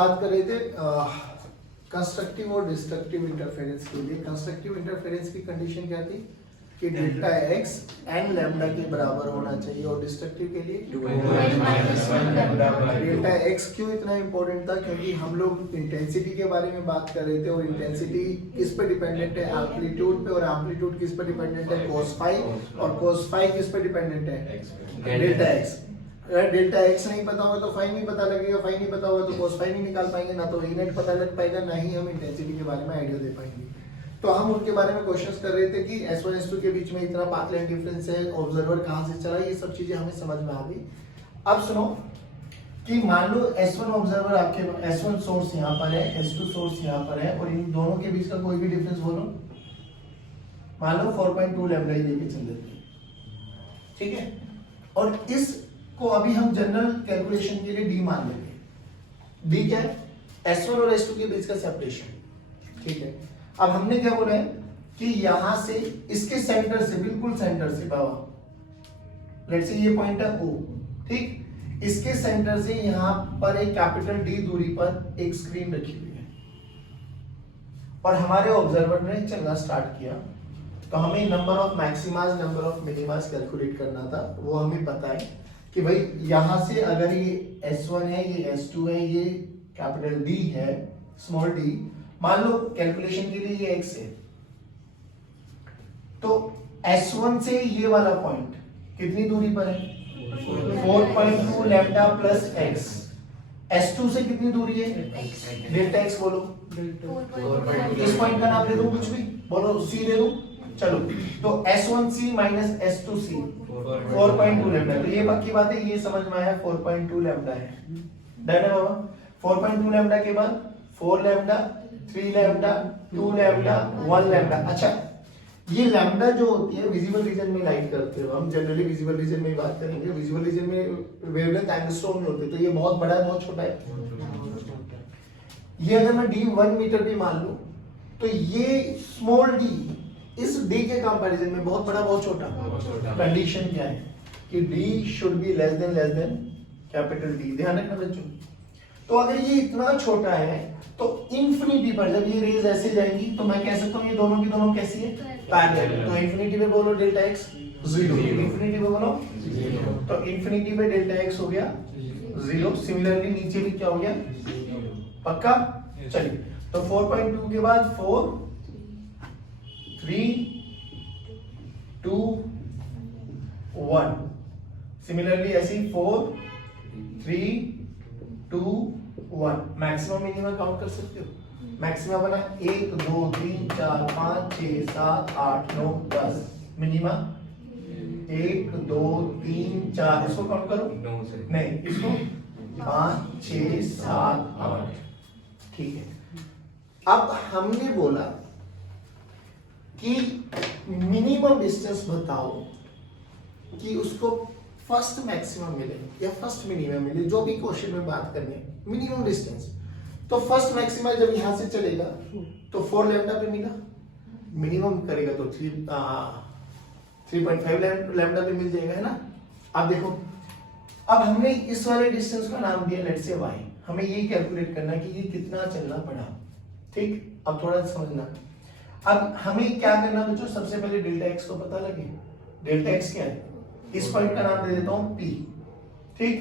बात कर रहे थे कंस्ट्रक्टिव और डिस्ट्रक्टिव इंटरफेरेंस के लिए। कंस्ट्रक्टिव इंटरफेरेंस की कंडीशन क्या थी कि डेल्टा एक्स एन लैम्डा के बराबर होना चाहिए, और डिस्ट्रक्टिव के लिए डेल्टा एक्स। क्यों इतना इंपॉर्टेंट था? क्योंकि हम लोग इंटेंसिटी के बारे में बात कर रहे थे, और इंटेंसिटी किस पे डिपेंडेंट है? एम्पलीट्यूड पे। और एम्पलीट्यूड किस पे डिपेंडेंट है? cos phi. और cos फाई किस पे डिपेंडेंट है? Delta x. अगर डेल्टा एक्स नहीं पता होगा तो फाई नहीं पता लगेगा, फाई नहीं पता होगा तो cos फाई नहीं निकाल पाएंगे, ना तो ई नेट पता लग पाएगा, ना ही हम इंटेंसिटी के बारे में आइडिया दे पाएंगे। तो हम उनके बारे में क्वेश्चंस कर रहे थे कि S1 S2 के बीच में इतना पाथ लेंथ डिफरेंस है, ऑब्जर्वर कहां से चला, ये सब चीजें हमें समझ में आ गई। अब सुनो कि मान लो S1 ऑब्जर्वर आपके S1 सोर्स यहाँ पर है, S2 सोर्स यहाँ पर है, और इन दोनों के बीच का कोई भी डिफरेंस बोलो, मान लो 4.2 लैम्डा ही लेके चल देते हैं, ठीक है। और इसको अभी हम जनरल कैलकुलेशन के लिए D मान लेंगे। D क्या है? S1 और S2 के बीच का सेपरेशन, ठीक है। अब हमने क्या बोला है कि यहां से इसके सेंटर से, बिल्कुल सेंटर से बाबा, लेट्स से ये पॉइंट है O, ठीक। इसके सेंटर से यहां पर एक कैपिटल D दूरी पर एक स्क्रीन रखी हुई है, और हमारे ऑब्जर्वर ने चलना स्टार्ट किया। तो हमें number of maximas, number of minimas calculate करना था। वो हमें पता है कि भाई यहां से अगर ये S1 है, ये S2 है, ये कैपिटल D है, स्मॉल d, मान लो कैलकुलेशन के लिए ये x है, तो S1 से ये वाला पॉइंट कितनी दूरी पर है? 4.2 लैम्डा प्लस x। S2 से कितनी दूरी है? डेल्टा x बोलो। इस पॉइंट का नाम दे दूं, कुछ भी बोलो, c दे दूं, चलो। तो S1c माइनस S2c 4.2 लैम्डा। तो ये पक्की बात है, ये समझ में आया, 4.2 लैम्डा है। डन है बाबा। 4.2 लैम्डा के बाद 4 लैम्डा, 3 लैम्डा, 2 लैम्डा, 1 लैम्डा। अच्छा, ये लैम्डा जो होती है विजिबल रीजन में लाइट करते हो, हम जनरली विजिबल रीजन में ही बात करेंगे। विजिबल रीजन में वेवलेंथ एंगस्ट्रॉम में होते हैं, तो ये बहुत बड़ा है, बहुत छोटा है। ये अगर मैं d 1 मीटर भी मान लूं, तो ये स्मॉल d इस d के कंपैरिजन में बहुत बड़ा, बहुत छोटा। कंडीशन क्या है कि d should be less than capital D। ध्यान रखना बच्चों। तो अगर ये इतना छोटा है, तो इंफिनिटी पर जब ये रेज ऐसे जाएंगी, तो मैं कह सकता हूं ये दोनों की दोनों कैसी है? पैरेलल। तो इंफिनिटी पे बोलो डेल्टा x 0, इंफिनिटी पे बोलो 0। तो इंफिनिटी पे डेल्टा x हो गया 0। सिमिलरली नीचे भी क्या हो गया? पक्का? चलिए, तो 4.2 के बाद 4, 3, 2, 1। सिमिलरली ऐसे ही 4, 3, 2, 1। मैक्सिमम मिनिमम काउंट कर सकते हो। मैक्सिमम बना 1 2 3 4 5 6 7 8 9 10। मिनिमम 1 2 3 4, इसको काउंट करो, नहीं इसको 5 6 7 8, ठीक है। अब हमने बोला कि मिनिमम डिस्टेंस बताओ कि उसको फर्स्ट मैक्सिमम मिले या फर्स्ट मिनिमम मिले, जो भी क्वेश्चन में बात करनी है। मिनिमम डिस्टेंस तो फर्स्ट मैक्सिमम जब यहां से चलेगा तो 4 लैम्डा पे मिला, मिनिमम करेगा तो 3.5 लैम्डा पे मिल जाएगा, है ना। अब देखो, अब हमने इस वाले डिस्टेंस का नाम दिया लेट्स से y। हमें ये कैलकुलेट करना कि ये कितना चलना पड़ा, ठीक। अब थोड़ा समझना, अब हमें क्या करना बच्चों, सबसे पहले डेल्टा x को पता लगे। डेल्टा x क्या है? इस पॉइंट का नाम दे देता हूं P, ठीक।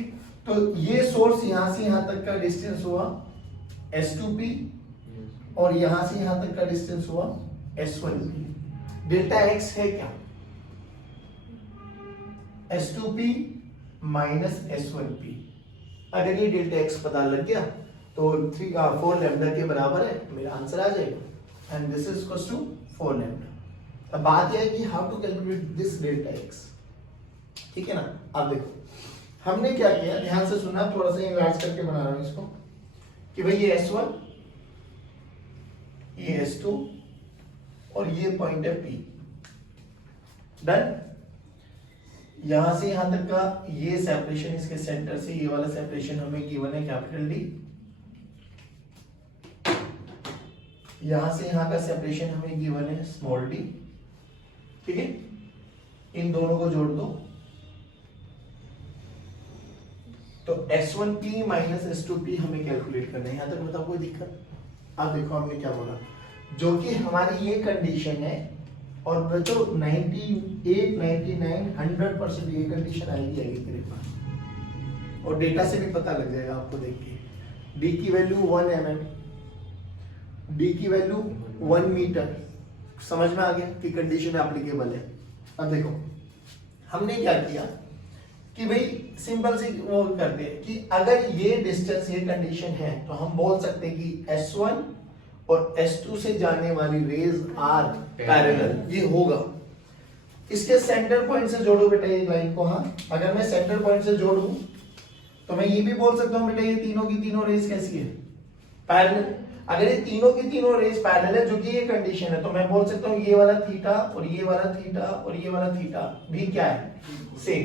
तो ये सोर्स यहां से यहां तक का डिस्टेंस हुआ S2P, और यहां से यहां तक का डिस्टेंस हुआ S1P। डेल्टा x है क्या? S2P minus S1P। अगर ये डेल्टा x पता लग गया तो 4 लैम्डा के बराबर है, मेरा आंसर आ जाएगा, and this is equals to 4 lambda. अब बात यह है कि how to calculate this delta x, ठीक है ना। अब देखो हमने क्या किया, ध्यान से सुनना, थोड़ा सा इनलार्ज करके बना रहा हूं इसको, कि भाई ये S1, ये S2 और ये पॉइंट है P। डन। यहां से यहां तक का ये सेपरेशन, इसके सेंटर से ये वाला सेपरेशन हमें गिवन है कैपिटल D। यहां से यहां का सेपरेशन हमें गिवन है स्मॉल d, ठीक है। इन दोनों को जोड़ दो तो S1P माइनस S2P हमें कैलकुलेट करना है। यहाँ तक बताओ कोई दिक्कत? अब देखो हमने क्या बोला, जो कि हमारी ये कंडीशन है और बच्चों 98, 99, 100% ये कंडीशन आएगी तेरे पास, और डेटा से भी पता लग जाएगा आपको देख के। D की वैल्यू 1 mm, D की वैल्यू 1 मीटर, समझ में आ गया कि कंडीशन एप्लीकेबल है। अब देखो हमने क्या किया कि भाई सिंपल सी वो करते हैं कि अगर ये डिस्टेंस, ये कंडीशन है, तो हम बोल सकते हैं कि S1 और S2 से जाने वाली रेज आर पैरेलल, ये होगा। इसके सेंटर पॉइंट से जोड़ो बेटा ये लाइन को। हाँ, अगर मैं सेंटर पॉइंट से जोड़ूं तो मैं ये भी बोल सकता हूं बेटा ये तीनों की तीनों रेज कैसी है? पैरेलल। अगर ये तीनों की तीनों रेज पैरेलल है, जो कि ये कंडीशन है, तो मैं बोल सकता हूँ ये वाला थीटा और ये वाला थीटा और ये वाला थीटा भी क्या है? सेम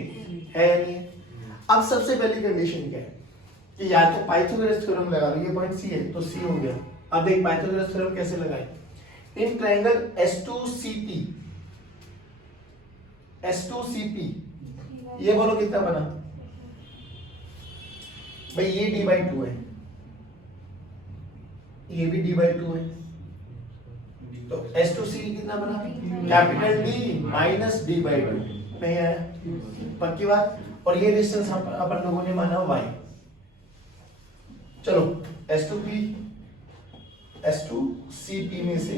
है या नहीं है? अब सबसे पहली कंडीशन क्या है कि या तो पाइथागोरस थ्योरम लगा लो, ये पॉइंट सी है तो सी हो गया। अब देख पाइथागोरस थ्योरम कैसे लगाए? इन ट्रायंगल S2CP, S2CP, ये बोलो कितना बना भाई? ये d/2 है, ये भी d/2 है, तो S2C कितना बना? Capital D minus d/2। नहीं आया? पक्की बात। और ये डिस्टेंस हम अपन लोगों ने माना y। चलो S2CP में से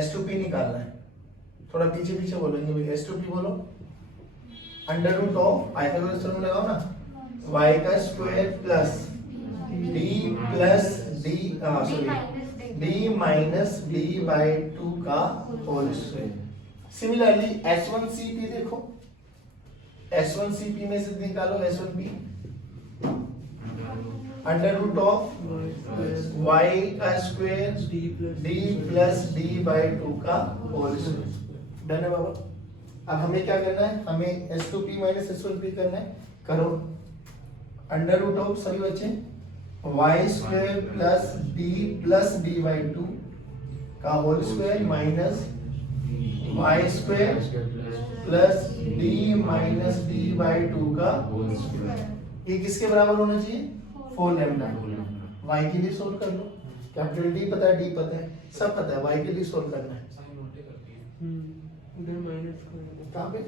S2P निकालना है। थोड़ा पीछे पीछे बोलेंगे भाई। S2P बोलो, under root of Pythagoras theorem लगाओ ना, y का square plus d plus d minus d/2 का होल स्क्वायर। सिमिलरली S1CP देखो, S1CP में से निकालो S1P, under root of y का स्क्वायर d प्लस d/2 का होल स्क्वायर। डन है बाबा? अब हमें क्या करना है? हमें S2P माइनस S1P करना है। करो, अंडर रूट ऑफ सभी बच्चे y square plus d plus d/2 का whole square minus y square plus d minus d/2 का होल स्क्वायर। ये किसके बराबर होना चाहिए? 4 लैम्डा। y के लिए सोल्व कर लो, कैपिटल D पता है, D पता है, सब पता है, y के लिए सोल्व करना है। कहाँ पे?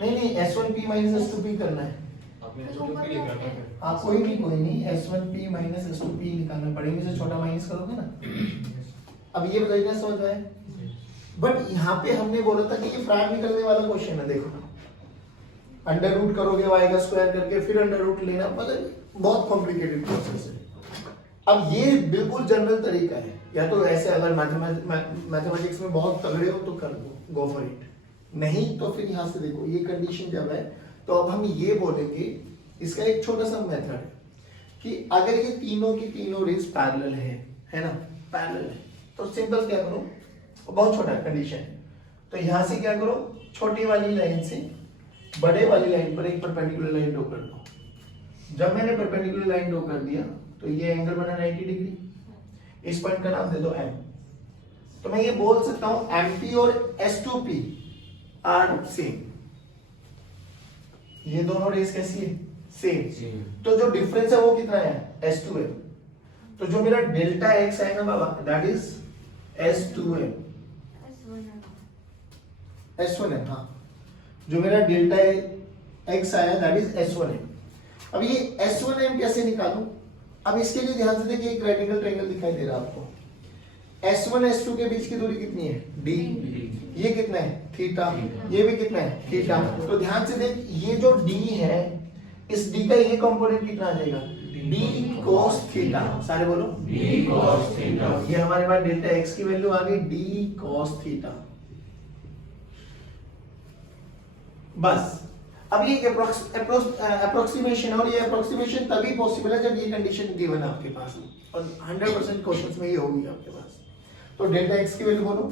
नहीं S1P माइनस S2P करना है। हाँ कोई नहीं S1P माइनस S2P निकालना पड़ेगा, से छोटा माइनस करोगे ना। अब ये बताइए ना, समझ में? बट यहाँ पे हमने बोला था कि ये फ्रैक्ट निकलने वाला क्वेश्चन है। देखो अंडर रूट करोगे y का स्क्वायर करके, फिर अंडर रूट लेना, मतलब बहुत कॉम्प्लिकेटेड प्रोसेस है। अब ये बिल्कुल जनरल तरीका है, या तो ऐसे अगर मैथमेटिक्स में बहुत तगड़े हो तो कर दो, गो फॉर इट। नहीं तो फिर यहाँ से देखो, ये कंडीशन जब है तो अब हम ये बोलेंगे, इसका एक छोटा सा मेथड है कि अगर ये तीनों की तीनों रेज पैरेलल है ना, पैरेलल है, तो सिंपल क्या करो, बहुत छोटा कंडीशन है, तो यहाँ से क्या करो, छोटी वाली लाइन से बड़े वाली लाइन पर एक परपेंडिकुलर लाइन ड्रॉ कर दो। जब मैंने परपेंडिकुलर लाइन ड्रॉ कर दिया तो ये एंगल बना 90 डिग्री। इस पॉइंट का नाम दे दो M। तो मैं ये बोल सकता हूं MP और S2P आर सेम। ये दोनों रेस कैसी है? सेम। तो जो डिफरेंस है वो कितना है? S2 है। तो जो मेरा डेल्टा x है ना बाबा, दैट इज S2m। S1 है, हाँ, जो मेरा डेल्टा x आया दैट इज S1m। अब ये S1m कैसे निकालूं? अब इसके लिए ध्यान से देखिए, एक राइट एंगल ट्रायंगल दिखाई दे रहा है आपको। S1 S2 के बीच की दूरी कितनी है? d। ये कितना है? थीटा। ये भी कितना है? थीटा। तो ध्यान से देख, ये जो d है, इस d का ये कंपोनेंट कितना आ जाएगा? d cos theta. सारे बोलो d cos थीटा। ये हमारे पास डेल्टा x की वैल्यू आ गई d cos थीटा। बस अब ये अप्रोक्सीमेशन, और ये अप्रोक्सीमेशन तभी पॉसिबल है जब ये कंडीशन गिवन है आपके पास, और 100% क्वेश्चंस में ये होगी आपके पास। तो डेल्टा x की वैल्यू बोलो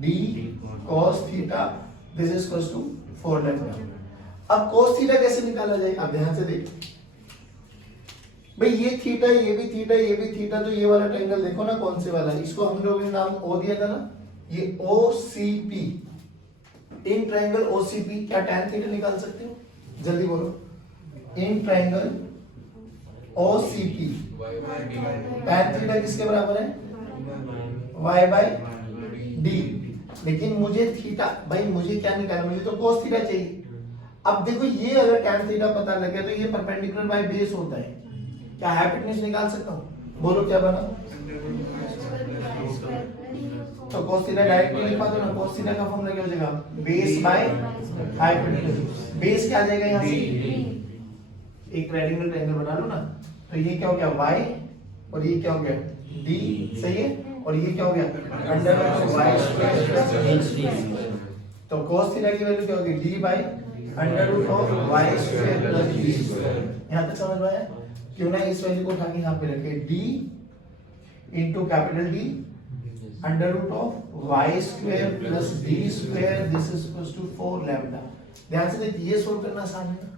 d cos theta, this is equals to 4 lambda. अब cos थीटा कैसे निकाला जाए? आप ध्यान से देखिए भाई, ये थीटा, ये भी थीटा, ये भी थीटा, तो ये वाला ट्रायंगल देखो ना कौन से वाला है, इसको हम लोगों ने नाम O दिया था ना, ये OCP। इन ट्रायंगल ओसीपी क्या tan थीटा निकाल सकते हो? जल्दी बोलो। In triangle OCP tan theta किसके बराबर है? y by D. लेकिन मुझे थीटा, भाई मुझे क्या निकालना, मुझे तो cos थीटा चाहिए। अब देखो ये अगर tan थीटा पता लगे तो ये परपेंडिकुलर बाय बेस होता है, क्या हाइपोटेन्यूज निकाल सकता हूँ? बोलो क्या बना? तो cos थीटा डायरेक्टली लिखा दो ना, cos थीटा का फॉर्मूला क्या हो जाएगा? Base by hypotenuse. बेस क्या आ जाएगा यहाँ से? एक राइट एंगल ट्रायंगल बना लो ना, तो ये क्या हो गया? y और ये क्या हो गया? d, सही है। और ये क्या हो गया? Under root y square. तो cos थीटा की वैल्यू क्या होगी? d by under root of y square plus d square. यहाँ तक समझ में आया? क्यों ना इस वैल्यू को उठा के यहाँ पे रखे, d into capital D under root of y square plus d square, this is equals to 4 lambda. ध्यान से देखिए, ये सोल्व करना आसान है ना,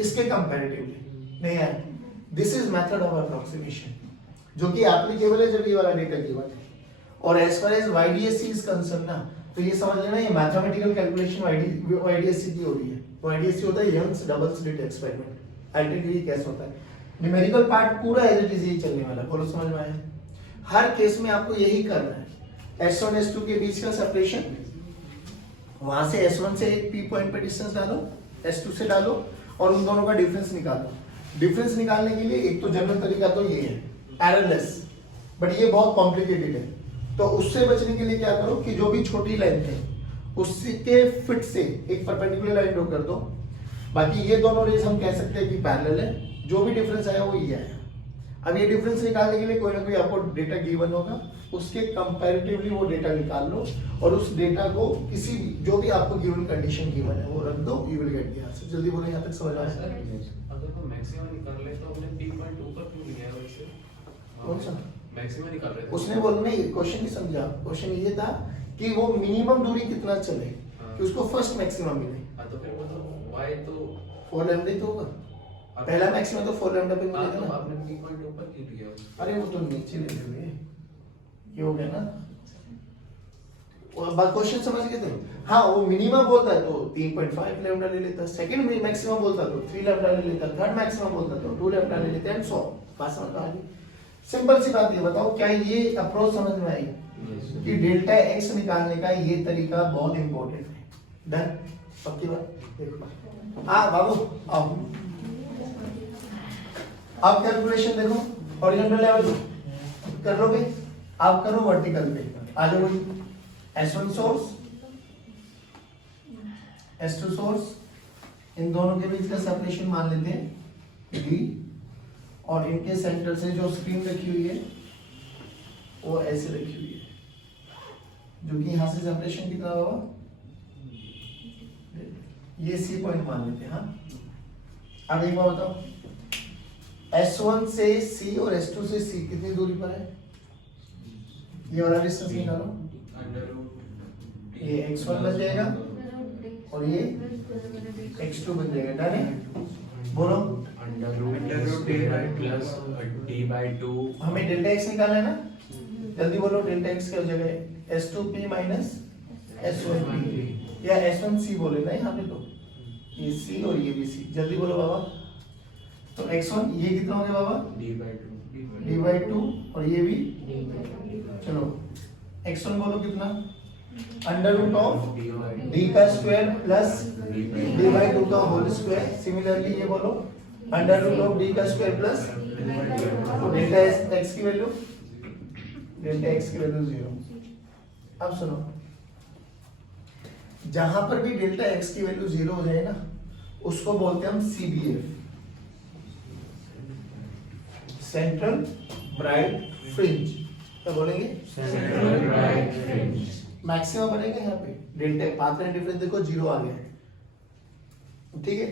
इसके कंपैरेटिवली नहीं है। This is method of approximation जो कि एप्लीकेबल है जब ये वाला डेटा गिवन है। और as far as YDSC is concern ना, तो ये समझ लेना, ये मैथमेटिकल कैलकुलेशन YDSC की हो रही है। YDSC होता है Young's double slit experiment. Ultimately कैसे होता है? न्यूमेरिकल पार्ट पूरा एज इट इज ही चलने वाला है। बोलो समझ में आया? हर केस में आपको यही करना है। S1 S2 के बीच का सेपरेशन, वहां से S1 से एक P पॉइंट पे डिस्टेंस डालो, S2 से डालो और उन दोनों का डिफरेंस निकालो। डिफरेंस निकालने के लिए एक तो जनरल तरीका तो ये है, एररलेस, बट ये बहुत कॉम्प्लिकेटेड है। तो उससे बचने के लिए क्या करो कि जो भी छोटी लेंथ है उसके फिट से एक परपेंडिकुलर लाइन ड्रॉ कर दो। बाकी ये दोनों रेस हम कह सकते हैं कि पैरेलल है, जो भी डिफरेंस आया वो ये आया। अब ये डिफरेंस निकालने के लिए कोई ना कोई आपको डेटा गिवन होगा, उसके कंपैरेटिवली वो डेटा निकाल लो और उस डेटा को किसी जो भी आपको गिवन कंडीशन गिवन है वो रख दो, you will get the answer. जल्दी बोलो, यहाँ तक समझ आया? अगर वो मैक्सिमम निकाल ले तो हमने P पॉइंट ऊपर क्यों लिया है वैसे? कौन सा मैक्सिमम निकाल रहे थे उसने बोला? नहीं, क्वेश्चन नहीं समझा। क्वेश्चन ये था कि वो मिनिमम दूरी कितना चले कि उसको फर्स्ट मैक्सिमम मिले। हां, तो फिर मतलब y तो 4 लैम्डा तो होगा, पहला मैक्सिमम तो 4 लैम्डा पे मिलेगा तो ना। आपने P पॉइंट ऊपर क्यों लिया? अरे वो तो नीचे ले लेंगे, ये हो गया ना। और बात क्वेश्चन समझ गए थे? हाँ, वो मिनिमम बोलता है तो 3.5 लैम्डा ले लेता, सेकंड मैक्सिमम बोलता तो 3 लैम्डा ले लेता, थर्ड मैक्सिमम बोलता तो 2 लैम्डा ले लेते हैं। 100 बात समझ में आ गई? सिंपल सी बात ये बताओ, क्या ये अप्रोच समझ में आई कि डेल्टा x निकालने का ये तरीका बहुत इंपॉर्टेंट है? डन? पक्की बात? देखो हाँ बाबू आओ, अब कैलकुलेशन देखो, हॉरिजॉन्टल लेवल कर लो भाई, आप करो वर्टिकल पे आ जाओ। वही S1 सोर्स S2 सोर्स, इन दोनों के बीच का सेपरेशन मान लेते हैं D, और इनके सेंटर से जो स्क्रीन रखी हुई है वो ऐसे रखी हुई है, जो कि यहां से सेपरेशन कितना होगा? ये C पॉइंट मान लेते हैं। हाँ, अब एक बार बताओ, S1 से C और S2 से C कितनी दूरी पर है? ये वाला डिस्टेंस निकालो, ये x1 बन जाएगा और ये x2 बन जाएगा। डन है? बोलो अंडर रूट प्लस d/2। हमें डेल्टा x निकालना है ना, जल्दी बोलो। डेल्टा x क्या हो जाएगा? S2p माइनस S1p, या S1c बोले ना यहाँ पे, तो ये c और ये भी c। जल्दी बोलो बाबा। तो x1 ये कितना हो गया बाबा? d/2 और ये भी, चलो x1 बोलो कितना? अंडर रूट ऑफ d का स्क्वायर प्लस d/2 का होल स्क्वायर। सिमिलरली ये बोलो अंडर रूट ऑफ d का स्क्वायर प्लस डेल्टा x की वैल्यू, डेल्टा x की वैल्यू 0। अब सुनो, जहां पर भी डेल्टा x की वैल्यू 0 हो जाए ना, उसको बोलते हैं हम CBF, सेंट्रल ब्राइट फ्रिंज। क्या बोलेंगे? Central bright fringe. मैक्सिमम बनेगा यहाँ पे, डेल्टा पाथ लाइन डिफरेंस देखो 0 आ गया है, ठीक है।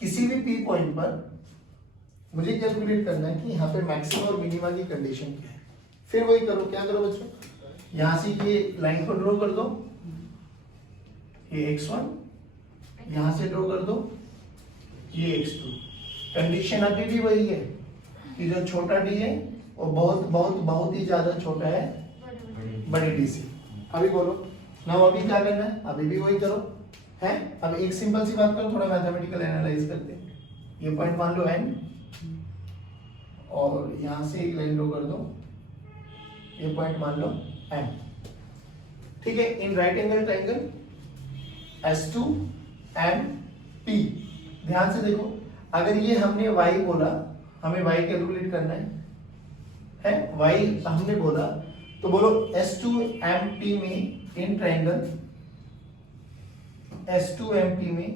किसी भी P पॉइंट पर मुझे कैलकुलेट करना है कि यहाँ पे मैक्सिमम और मिनिमा की कंडीशन क्या है। फिर वही करो, क्या करो बच्चों, यहाँ से ये लाइन को ड्रॉ कर दो, ये x1, यहाँ से ड्रॉ कर दो ये x2। कंडीशन अभी भी वही है कि जो छोटा d है वो बहुत बहुत बहुत ही ज्यादा छोटा है बड़े डी से। अभी बोलो ना अभी क्या करना है, अभी भी वही करो है। अब एक सिंपल सी बात करो, थोड़ा मैथमेटिकल एनालाइज करते हैं। ये पॉइंट मान लो n और यहां से एक लाइन ड्रॉ कर दो, ये पॉइंट मान लो m, ठीक है। In right angle triangle S2 and P, ध्यान से देखो, अगर ये हमने y बोला, हमें y कैलकुलेट करना है y हमने बोला, तो बोलो S2MP में इन ट्रायंगल S2MP में,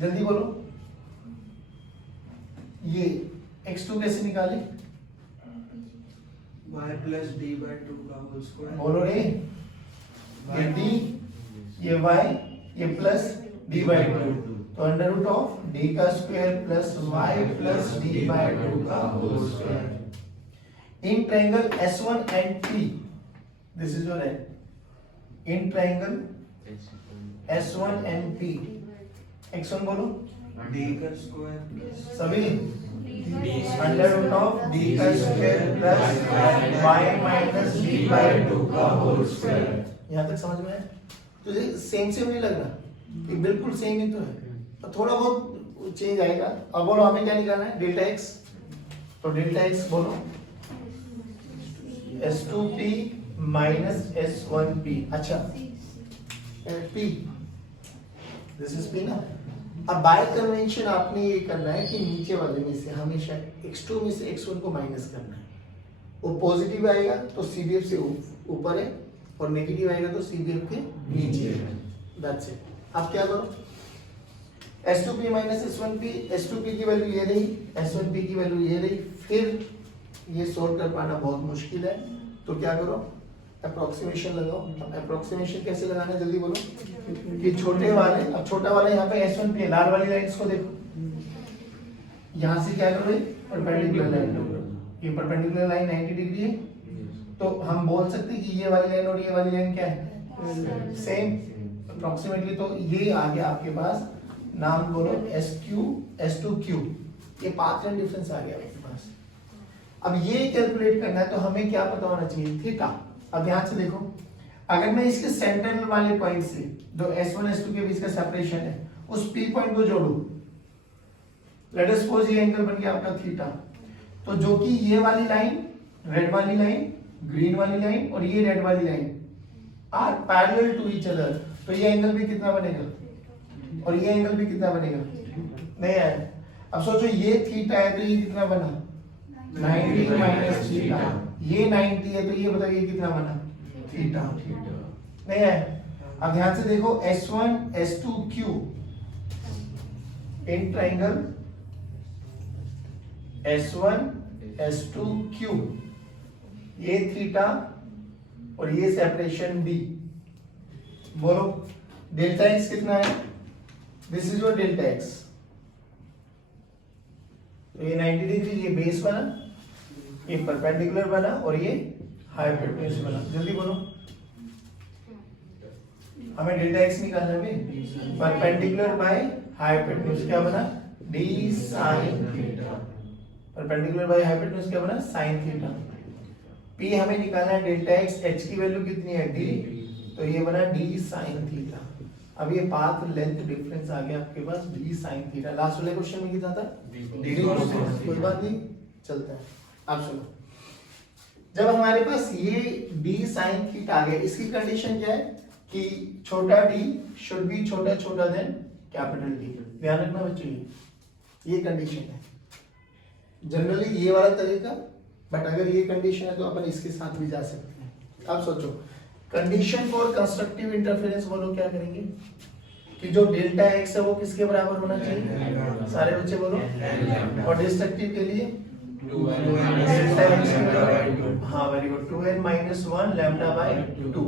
जल्दी बोलो, ये x2 कैसे निकाले, y plus d by 2 का होल स्क्वायर। बोलो रे, ये d, ये y, ये प्लस d by 2, तो अंडर रूट ऑफ d का square plus y plus d by 2 का whole square. In triangle S1 and P, this is your n, in triangle S1 and P, x1 बोलो, d का square plus सभी under root of d का square plus y minus d by 2 का whole square. यहाँ तक समझ में आया? तुझे सेम नहीं लग रहा कि बिल्कुल सेम ही तो है, तो थोड़ा बहुत चेंज आएगा। अब बोलो हमें क्या निकालना है, डेल्टा x, तो डेल्टा x बोलो S2p माइनस S1p, अच्छा p, दिस इज p ना। अब बाय कन्वेंशन आपने ये करना है कि नीचे वाले में से हमेशा x2 में से x1 को माइनस करना है। वो पॉजिटिव आएगा तो CBF से ऊपर है और नेगेटिव आएगा तो CBF के नीचे है। That's it. अब क्या करो, S2p माइनस S1p, S2p की वैल्यू ये रही, S1p की वैल्यू ये रही, फिर ये सॉल्व कर पाना बहुत मुश्किल है, तो क्या करो, अप्रोक्सीमेशन लगाओ। अब अप्रोक्सीमेशन कैसे लगाना है, जल्दी बोलो, कि छोटे वाले, अब छोटा वाला यहाँ पे S1p है, लाल वाली लाइंस को देखो, यहाँ से क्या करो, परपेंडिकुलर लाइन लो, ये परपेंडिकुलर लाइन 90 डिग्री है, तो हम बोल सकते हैं कि ये वाली लाइन और ये वाली लाइन क्या है, सेम अप्रोक्सीमेटली। तो ये आ गया आपके पास, नाम बोलो S2Q, ये पाथ लाइन डिफरेंस आ गया आपके पास। अब ये कैलकुलेट करना है तो हमें क्या पता होना चाहिए, थीटा। अब ध्यान से देखो, अगर मैं इसके सेंटर वाले पॉइंट से जो S1 S2 के बीच का सेपरेशन है उस P पॉइंट को जोड़ू, लेट अस सपोज ये एंगल बन गया आपका थीटा, तो जो कि ये वाली लाइन, रेड वाली लाइन, ग्रीन वाली लाइन और ये रेड वाली line are parallel to each other, तो ये एंगल भी कितना बनेगा और ये एंगल भी कितना बनेगा, नहीं आया। अब सोचो ये थीटा है तो ये कितना बना, 90 माइनस थीटा, ये 90 है तो ये बताओ ये कितना बना, थीटा, नहीं है। अब ध्यान से देखो, S1 S2 Q इन ट्रायंगल S1 S2 Q, ये थीटा और ये सेपरेशन B, बोलो डेल्टा x कितना है, this is your delta x, तो ये 90 डिग्री, ये बेस बना, ये परपेंडिकुलर बना और ये हाइपोटेन्यूज बना। जल्दी बोलो, हमें डेल्टा x निकालना है, परपेंडिकुलर बाय हाइपोटेन्यूज क्या बना, d sin theta, perpendicular by hypotenuse क्या बना, sin थीटा। p हमें निकालना है डेल्टा x, h की वैल्यू कितनी है, d, तो ये बना d sin थीटा। अब ये पाथ लेंथ डिफरेंस आ गया आपके पास d sin थीटा। लास्ट वाले क्वेश्चन में कितना था, d cos, कोई बात नहीं, चलता है। अब सुनो, जब हमारे पास ये d sin थीटा आ गया, इसकी कंडीशन क्या है कि छोटा d शुड बी छोटा छोटा देन कैपिटल D। ध्यान रखना बच्चों, ये कंडीशन है जनरली ये वाला तरीका, बट अगर ये कंडीशन है तो अपन इसके साथ भी जा सकते हैं। अब सोचो, कंडीशन फॉर कंस्ट्रक्टिव इंटरफेरेंस बोलो क्या करेंगे, कि जो डेल्टा x है वो किसके बराबर होना चाहिए, सारे बच्चे बोलो, और डिस्ट्रक्टिव के लिए डेल्टा x के बराबर, हाँ very good, 2n minus 1 lambda by 2।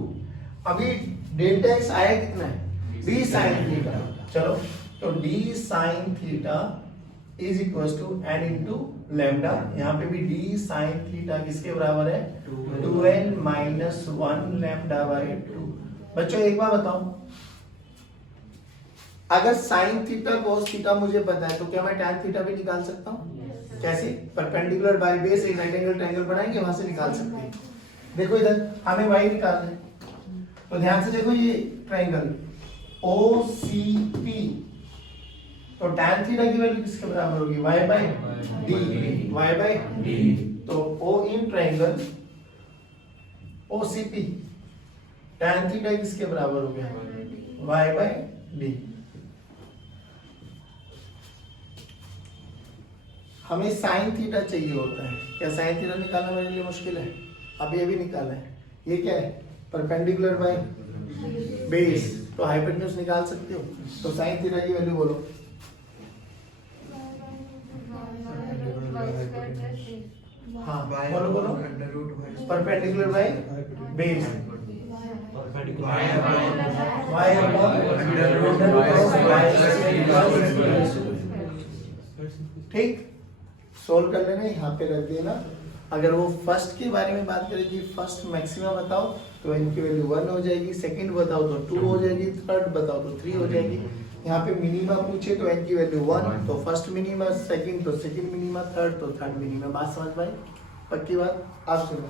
अभी डेल्टा x आया कितना है, d sin थीटा, चलो तो d sin theta is equal to n into lambda, यहाँ पे भी d sin थीटा किसके बराबर है, 2n माइनस 1 लैम्डा बाय 2। बच्चों एक बार बताओ, अगर sin थीटा cos थीटा मुझे पता है तो क्या मैं tan थीटा भी निकाल सकता हूँ, कैसे, परपेंडिकुलर बाय बेस एक राइट एंगल ट्रायंगल बनाएंगे, वहां से निकाल सकते हैं। देखो इधर हमें y निकालना है, तो ध्यान से देखो ये ट्रायंगल OCP, तो tan थीटा की वैल्यू किसके बराबर होगी? y by D, y by D. तो O in triangle OCP tan theta किसके बराबर हो गया? y by D. हमें साइन थीटा चाहिए होता है। क्या साइन थीटा निकालना मेरे लिए मुश्किल है? अभी अभी निकाला है। ये क्या है? परपेंडिकुलर बाय बेस, तो हाइपोटेन्यूज निकाल सकते हो। तो साइन थीटा की वैल्यू बोलो। हाँ बोलो बोलो। परपेंडिकुलर बाय बेस y ठीक, सोल्व कर लेना, यहाँ पे रख देना। अगर वो फर्स्ट के बारे में बात करें कि फर्स्ट मैक्सिमा बताओ तो n की वैल्यू 1 हो जाएगी, सेकंड बताओ तो 2 हो जाएगी, थर्ड बताओ तो 3 हो जाएगी। यहाँ पे मिनिमा पूछे तो n की वैल्यू 1, तो फर्स्ट मिनिमा, सेकंड तो सेकंड मिनिमा, थर्ड तो थर्ड मिनिमा। बात समझ पाए? पक्की बात। आप सुनो,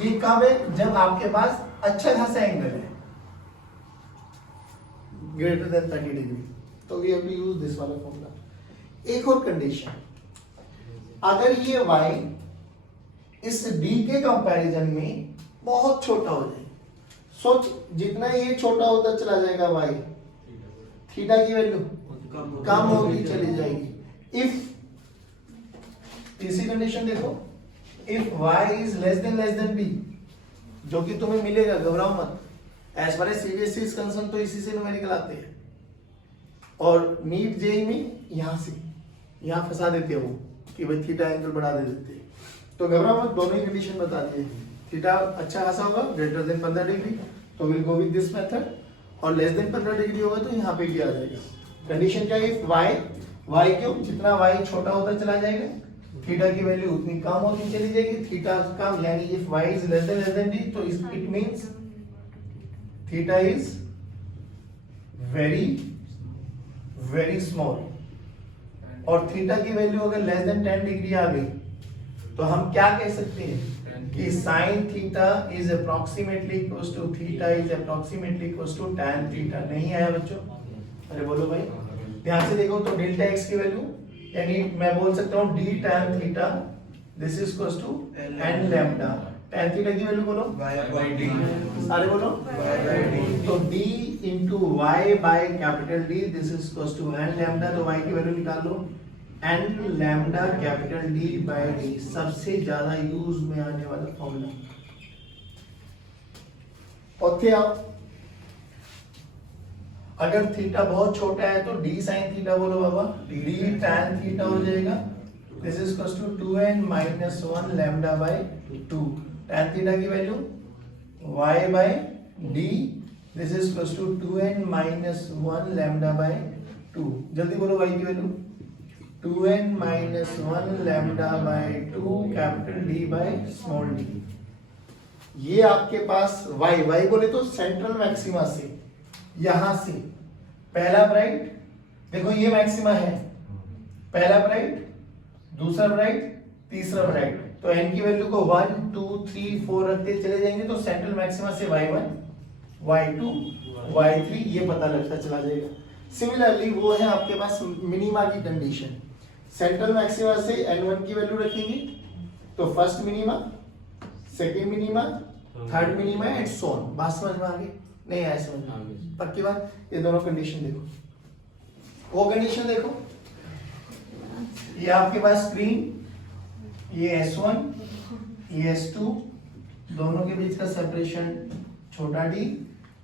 ये कब है? जब आपके पास अच्छा खासा एंगल है ग्रेटर देन 30 डिग्री, तो we have to use this वाला फॉर्मूला। एक और कंडीशन, अगर ये y इस d के कंपैरिजन में बहुत छोटा हो जाए, सोच जितना ये छोटा होता चला जाएगा y, थीटा की वैल्यू कम होती चली जाएगी। इफ, तीसरी कंडीशन देखो, if y is less than b, जो कि तुम्हें मिलेगा, घबराओ मत, as far as CBSE is concern तो इसी से न्यूमेरिकल आते हैं। और नीट जेई में यहाँ फंसा देते हो कि भाई थीटा एंगल बढ़ा दे देते हैं, तो घबराओ मत, दोनों ही कंडीशन बता दिए। थीटा अच्छा खासा होगा ग्रेटर देन 15 डिग्री, तो will go with this method, और लेस देन 15 डिग्री होगा तो यहाँ पे भी आ जाएगा। कंडीशन क्या है? इफ y क्यों? जितना y छोटा होता चला जाएगा, थीटा की वैल्यू उतनी कम होती चली जाएगी। थीटा कम यानी if y is less than d, तो it means theta is very small. और थीटा की वैल्यू अगर लेस देन 10 डिग्री आ गई तो हम क्या कह सकते हैं कि sine theta is approximately equals to theta is approximately equals to tan theta. नहीं आया बच्चों? अरे बोलो भाई, ध्यान से देखो। तो डेल्टा x की वैल्यू, यानी मैं बोल सकता हूँ d tan theta this is equals to n lambda. tan theta की वैल्यू बोलो, y by d, सारे बोलो, y by d। तो d into y by capital D this is equals to n lambda. तो y की value निकाल लो, n lambda capital D by D, सबसे ज्यादा यूज में आने वाला फॉर्मूला। और थे आप, अगर थीटा बहुत छोटा है तो d sin थीटा बोलो बाबा, d tan थीटा हो जाएगा। This is equals to 2n minus 1 lambda by 2। tan theta की value y by d, this is equals to 2n minus 1 lambda by 2। जल्दी बोलो y की value, 2n minus 1 lambda by 2 capital D by small d। ये आपके पास y बोले तो central maxima से, यहां से पहला ब्राइट, देखो ये मैक्सिमा है, पहला ब्राइट, दूसरा ब्राइट, तीसरा ब्राइट, तो n की वैल्यू को 1 2 3 4 रखते चले जाएंगे तो सेंट्रल मैक्सिमा से y1 y2 y3 ये पता लगता चला जाएगा। सिमिलरली वो है आपके पास मिनिमा की कंडीशन, सेंट्रल मैक्सिमा से n1 की वैल्यू रखेंगे तो first minima, second minima, third minima and so on. बात समझ में आ गई? नहीं आया समझ में? पक्की बात। ये दोनों कंडीशन देखो, वो कंडीशन देखो, ये आपके पास स्क्रीन, ये S1 ये S2, दोनों के बीच का सेपरेशन छोटा d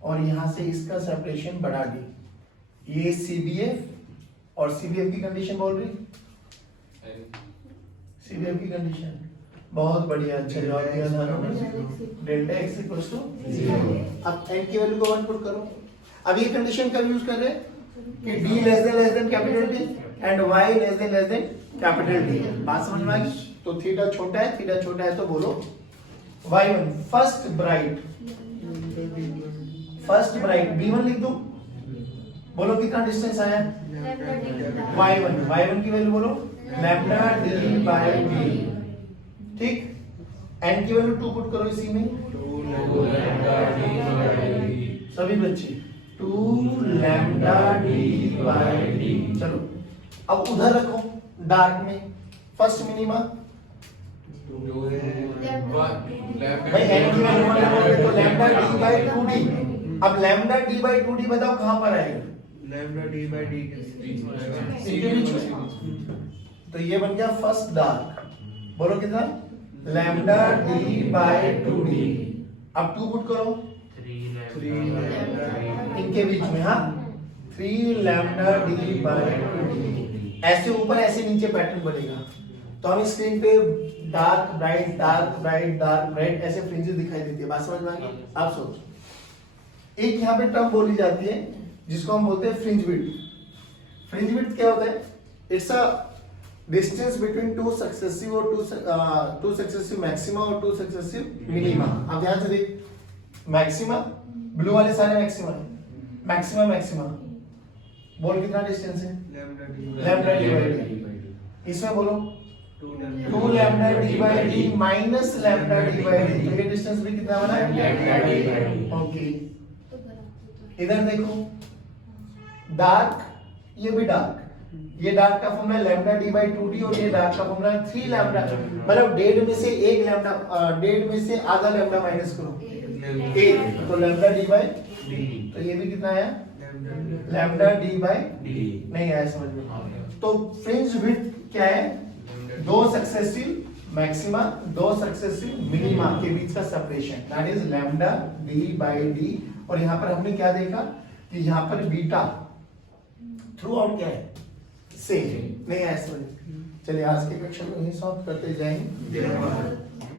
और यहां से इसका सेपरेशन बड़ा d। ये CBF, और CBF की कंडीशन बोल रही, CBF की कंडीशन बहुत बढ़िया, अच्छा जवाब दिया था। Delta x equals to 0। अब n की वैल्यू को 1 पुट करो। अब ये कंडीशन कब यूज कर रहे हैं कि d less than capital D and y less than capital D। बात समझ में आ गई? तो थीटा छोटा है तो बोलो y1 फर्स्ट ब्राइट b1 लिख दो, बोलो कितना डिस्टेंस आया y1 की वैल्यू बोलो लैम्डा d बाय d, ठीक। एन की वैल्यू 2 पुट करो इसी में, 2 लैम्डा डी बाय डी। सभी बच्चे 2 लैम्डा डी बाय डी। चलो अब उधर रखो डार्क में फर्स्ट मिनिमा, भाई एन की वैल्यू 1 बोलोगे तो लैम्डा डी बाय 2d। अब लैम्डा डी बाय 2d बताओ कहां पर आएगा? लैम्डा डी बाय डी इनके बीच में। तो ये बन गया फर्स्ट डार्क, बोलो कितना? Lambda D by 2d। अब 2 पुट करो 3 लैम्डा इनके बीच में, हाँ 3 लैम्डा डी बाय 2d। ऐसे ऊपर ऐसे नीचे पैटर्न बनेगा। तो हमें स्क्रीन पे dark bright dark bright dark bright ऐसे फ्रिंजेस दिखाई देती है। बात समझ में आ गई? आप सोचो, एक यहाँ पे टर्म बोली जाती है जिसको हम बोलते हैं फ्रिंज विड्थ। फ्रिंज विड्थ क्या होता है? It's a distance between two successive और टू सक्सेसिव मैक्सिमा और टू सक्सेसिव मिनिमा। अब ध्यान से देख, मैक्सिमा ब्लू वाले सारे मैक्सिमा है, मैक्सिमा मैक्सिमा बोल कितना डिस्टेंस है? Lambda D by D. इसमें बोलो 2 lambda D by D minus lambda D by D. तो ये डिस्टेंस भी कितना बना है? Lambda D by D. Okay, इधर देखो डार्क, ये भी डार्क, ये डार्क का formula lambda D by 2d और ये डार्क का फॉर्मूला 3 लैम्डा। मतलब डेढ़ में से एक लैम्डा, डेढ़ में से आधा लैम्डा माइनस करो 1, तो लैम्डा डी बाय डी। तो ये भी कितना आया? लैम्डा डी बाय डी नहीं आया समझ में? तो फ्रिंज विड्थ क्या है? दो सक्सेसिव मैक्सिमा, दो सक्सेसिव मिनिमा के बीच का separation, that is lambda D by D. और यहाँ पर हमने क्या देखा कि यहाँ पर बीटा थ्रू आउट क्या है? सेम नहीं आया समझ में? चलिए आज के कक्षा में यही सॉल्व करते जाएंगे।